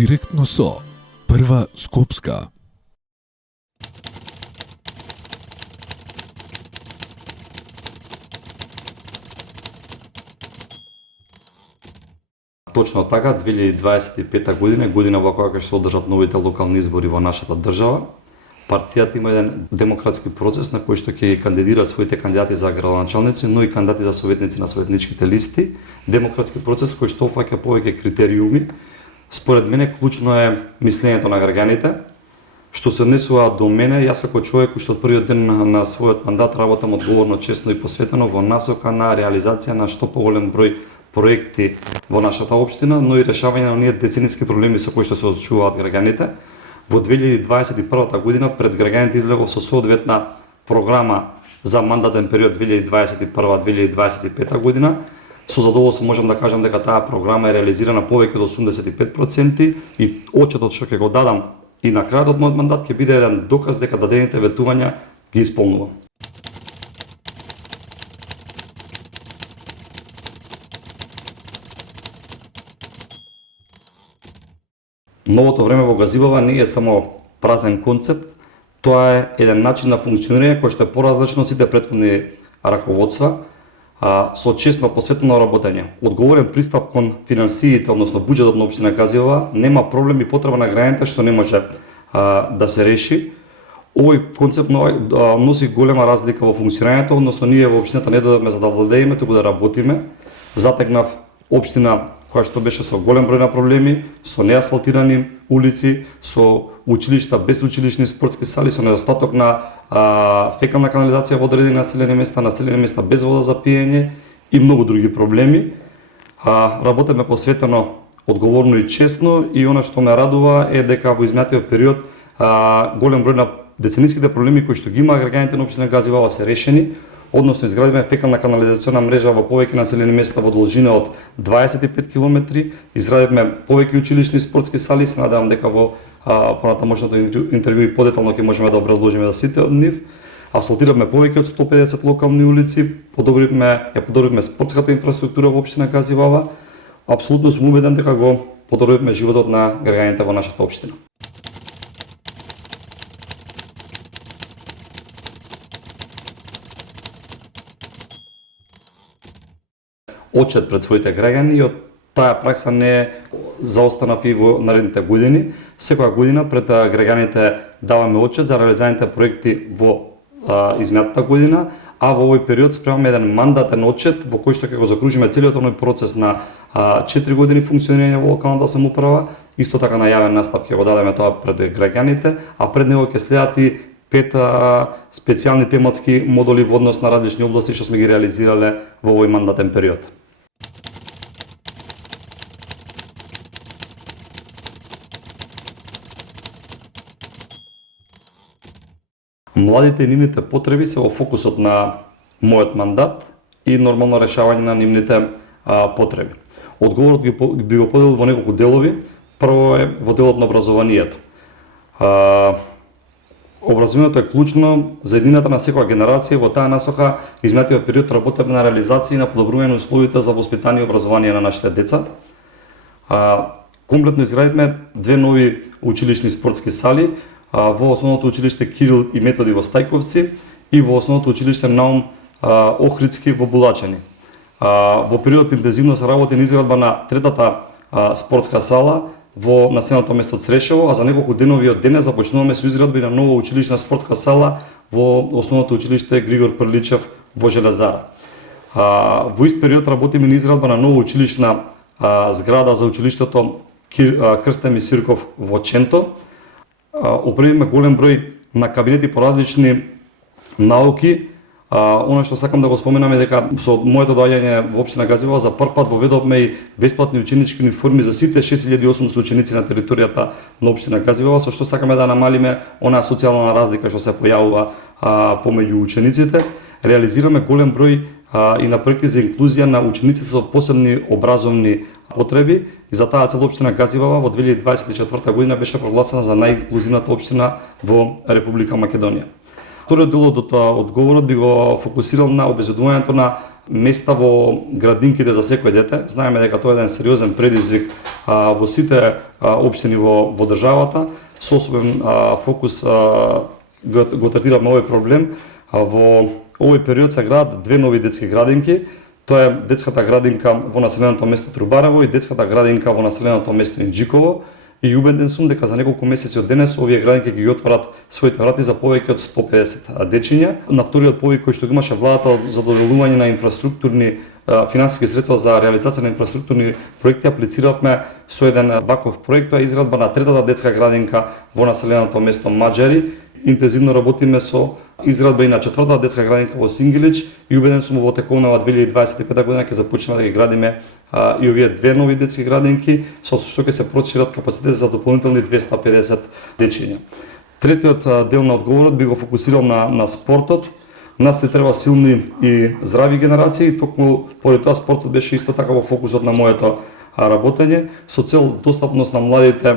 Директно со Прва Скопска. Точно така, 2025 година е година во која ќе се одржат новите локални избори во нашата држава. Партијата има еден демократски процес на кој што ќе кандидира своите кандидати за градоначалници, но и кандидати за советници на советничките листи. Демократски процес кој што офаќа повеќе критериуми. Според мене клучно е мислењето на граѓаните. Што се однесува до мене, јас како човек кој што од првиот ден на својот мандат работам одговорно, честно и посветено во насока на реализација на што поголем број проекти во нашата општина, но и решавање на оние децениски проблеми со кои што се соочуваат граѓаните. Во 2021 година пред граѓаните излегов со соодветна програма за мандатен период 2021-2025 година. Со задоволство можам да кажам дека таа програма е реализирана повеќе од 85% и отчетот што ќе го дадам и на крајот од мојот мандат ќе биде еден доказ дека дадените ветувања ги исполнувам. Новото време во Газивава не е само празен концепт, тоа е еден начин на функционирање кој што е поразлично од сите претходни раководства, со честно посветено работење. Одговорен пристап кон финансиите, односно буџетот на општина Газивава, нема проблем и потреба на граѓаните што не може да се реши. Овој концепт носи голема разлика во функционирањето, односно ние во општината не додевме за да владееме, туку да работиме. Затегнав општина која што беше со голем број на проблеми, со неасфалтирани улици, со училишта без училишни спортски сали, со недостаток на фекална канализација во одредени населени места без вода за пиење и многу други проблеми. Работиме посветено, одговорно и честно, и она што ме радува е дека во изминатиот период голем број на децениските проблеми кои што ги има граѓаните на општина Газивава се решени. Односно изградиме фекална канализациона мрежа во повеќе населени места во должина од 25 км, изградивме повеќе училишни спортски сали, се надевам дека во понатамошното интервју и подетално ќе можеме да образложиме за сите од нив. Асфалтиравме повеќе од 150 локални улици, подобривме спортската инфраструктура во општина Газивава. Апсолутно сум убеден дека го подобривме животот на граѓаните во нашата општина. Отчет пред своите граѓани и од таа пракса не заостанав и во наредните години. Секоја година пред граѓаните даваме отчет за реализираните проекти во изминатата година, а во овој период спремаме еден мандатен отчет во кој што ќе го закружиме целиот оној процес на 4 години функционирање во локалната самоуправа. Исто така на јавен настап ќе го дадеме тоа пред граѓаните, а пред него ќе следат и 5 специјални тематски модули во однос на различни области што сме ги реализирале во овој мандатен период. Младите и нивните потреби се во фокусот на мојот мандат и нормално решавање на нивните потреби. Одговорот би го поделил во неколку делови. Прво е во делот на образованието. Образованието е клучно за едината на секоја генерација. Во таа насока изминатиот период работевме на реализација на подобрување на условите за воспитание и образование на нашите деца. Комплетно изградивме 2 нови училишни спортски сали во основното училиште Кирил и Методи во Стајковци и во основното училиште Наум Охридски во Булачани. Во период интензивно се работи на изградба на третата спортска сала во населеното место Црешево, а за неколку денови од денес започнуваме со изградба на нова училишна спортска сала во основното училиште Григор Прличев во Железара. Во ист период работиме на изградба на нова училишна зграда за училиштето Крстен Сирков во Ченто. Опремиме голем број на кабинети по различни науки. Она што сакам да го споменам е дека со моето доаѓање во општина Газивава за прв пат воведовме и бесплатни ученички униформи за сите 6800 ученици на територијата на општина Газивава, со што сакаме да намалиме онаа социјална разлика што се појавува помеѓу учениците. Реализираме голем број и на проекти за инклузија на учениците со посебни образовни потреби и за таа цел општина Газивава во 2024 година беше прогласена за најинклузивната општина во Република Македонија. Вториот дел од одговорот би го фокусирал на обезбедувањето на места во градинките за секој дете. Знаеме дека тоа е еден сериозен предизвик во сите општини во државата. Со особен фокус го третираме овој проблем. Во овој период се градат две нови детски градинки. Тоа е детската градинка во населеното место Трубарево и детската градинка во населеното место Инџиково. И убеден сум дека за неколку месеци од денес овие градинки ги отварат своите врати за повеќе од 150 дечиња. На вториот повик кој што го имаше владата за доделување на инфраструктурни финансиски средства за реализација на инфраструктурни проекти, аплициравме со еден ваков проект, тоа е изградба на третата детска градинка во населеното место Маџари. Интензивно работиме со изградба и на четвртата детска градинка во Сингилич и убеден сум во тековна 2025 година ќе започнеме да ги градиме и овие две нови детски градинки, со што ќе се прошират капацитет за дополнителни 250 дечиња. Третиот дел на одговорот би го фокусирал на спортот. Нас не треба силни и здрави генерации, токму поради тоа спортот беше исто така во фокусот на моето работење, со цел достапност на младите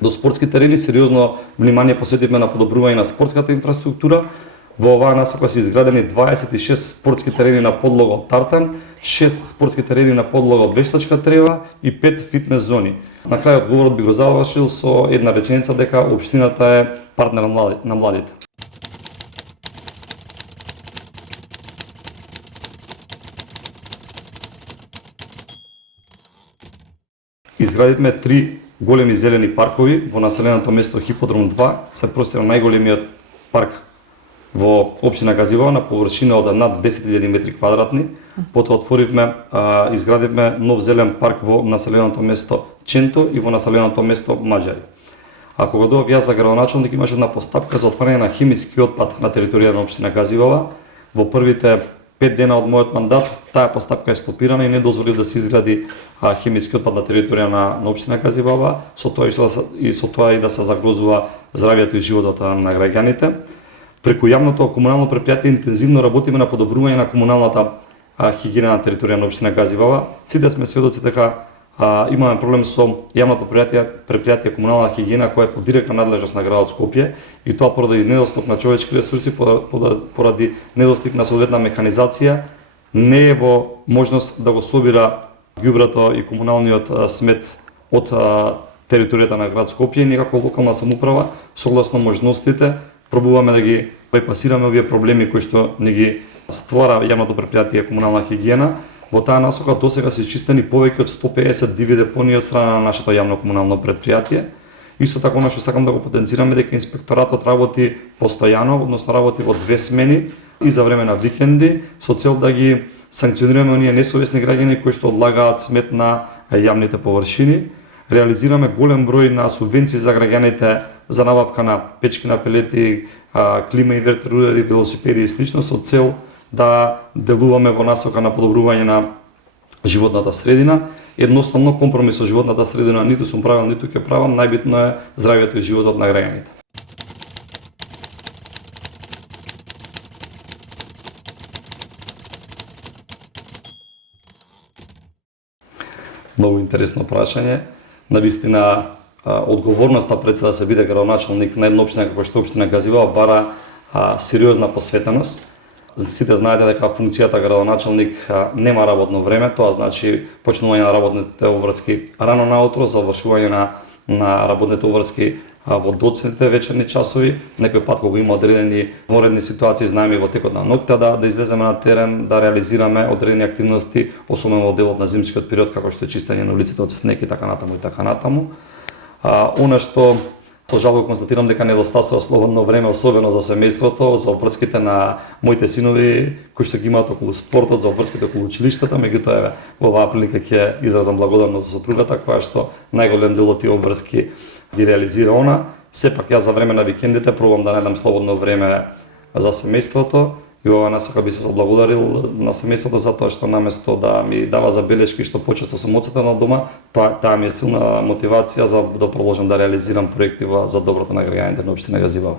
до спортски терени. Сериозно внимание посветивме на подобрување на спортската инфраструктура. Во оваа насока се изградени 26 спортски терени на подлога од тартан, 6 спортски терени на подлога од вештачка трева и 5 фитнес зони. На крајот говорот би го завршил со една реченица дека општината е партнер на младите. Изградивме 3 големи зелени паркови во населеното место Хиподром 2, се простира најголемиот парк во општина Газивова на површина од над 10.000 метри квадратни. Потоа отворивме, изградивме нов зелен парк во населеното место Ченто и во населеното место Маџари. А кога дојав јас за градоначалник, имаше една постапка за отварање на хемиски отпад на територија на општина Газивова. Во првите 5 дена од мојот мандат таа постапка е стопирана и не дозволи да се изгради хемиски отпад на територија на општина Газивова, со тоа и да се загрозува здравјето и животот на граѓаните. Преку јавното комунално претпријатие интензивно работиме на подобрување на комуналната хигиена на територија на општина Газивова. Сите сме сведоци дека имаме проблем со јавното претпријатие комунална хигиена која е под директна надлежност на градот Скопје и тоа поради недостиг на човечки ресурси, поради недостиг на соодветна механизација, не е во можност да го собира ѓубрето и комуналниот смет од територијата на град Скопје. Некако локална самоуправа, согласно можностите, пробуваме да ги бајпасираме овие проблеми кои што не ги ствара јавното претпријатие комунална хигиена. Во таа насока досега се чистени повеќе од 150 диви депонии од страна на нашето јавно комунално претпријатие. Исто така, она што сакам да го потенцираме дека инспекторатот работи постојано, односно работи во 2 смени и за време на викенди, со цел да ги санкционираме оние несовесни граѓани кои што одлагаат смет на јавните површини. Реализираме голем број на субвенции за граѓаните за набавка на печки на пелети, клима инвертер уреди, велосипеди и слично, со цел да делуваме во насока на подобрување на животната средина. Едноставно компромис со животната средина ниту сум правил, ниту ќе правам, најбитно е здравјето и животот на граѓаните. Многу интересно прашање. Навистина, одговорноста пред се да се биде градоначалник на една општина како што општина Газивова бара сериозна посветеност. Сите знаете дека функцијата градоначалник нема работно време, тоа значи почнување на работните обврски рано наутро, завршување на работните обврски во доцните вечерни часови. Некој пат кога има одредени воредни ситуации, знаеме во текот на ноќта да излеземе на терен, да реализираме одредени активности, особено во делот на зимскиот период, како што е чистење на улиците од снег и така натаму. Она што со жал констатирам дека недостасува слободно време, особено за семејството, за обврските на моите синови кои што ги имаат околу спортот, за обврските околу училиштата. Меѓутоа, во оваа прилика ќе изразам благодарност за сопругата која што најголем дел од тие обврски ги реализира она. Сепак јас за време на викендите пробам да најдам слободно време за семејството и во оваа насока би се заблагодарил на семејството за тоа што наместо да ми дава забелешки што почесто сум одсетен од дома, таа ми е силна мотивација за да продолжам да реализирам проекти за доброто на граѓаните на општина Газивова.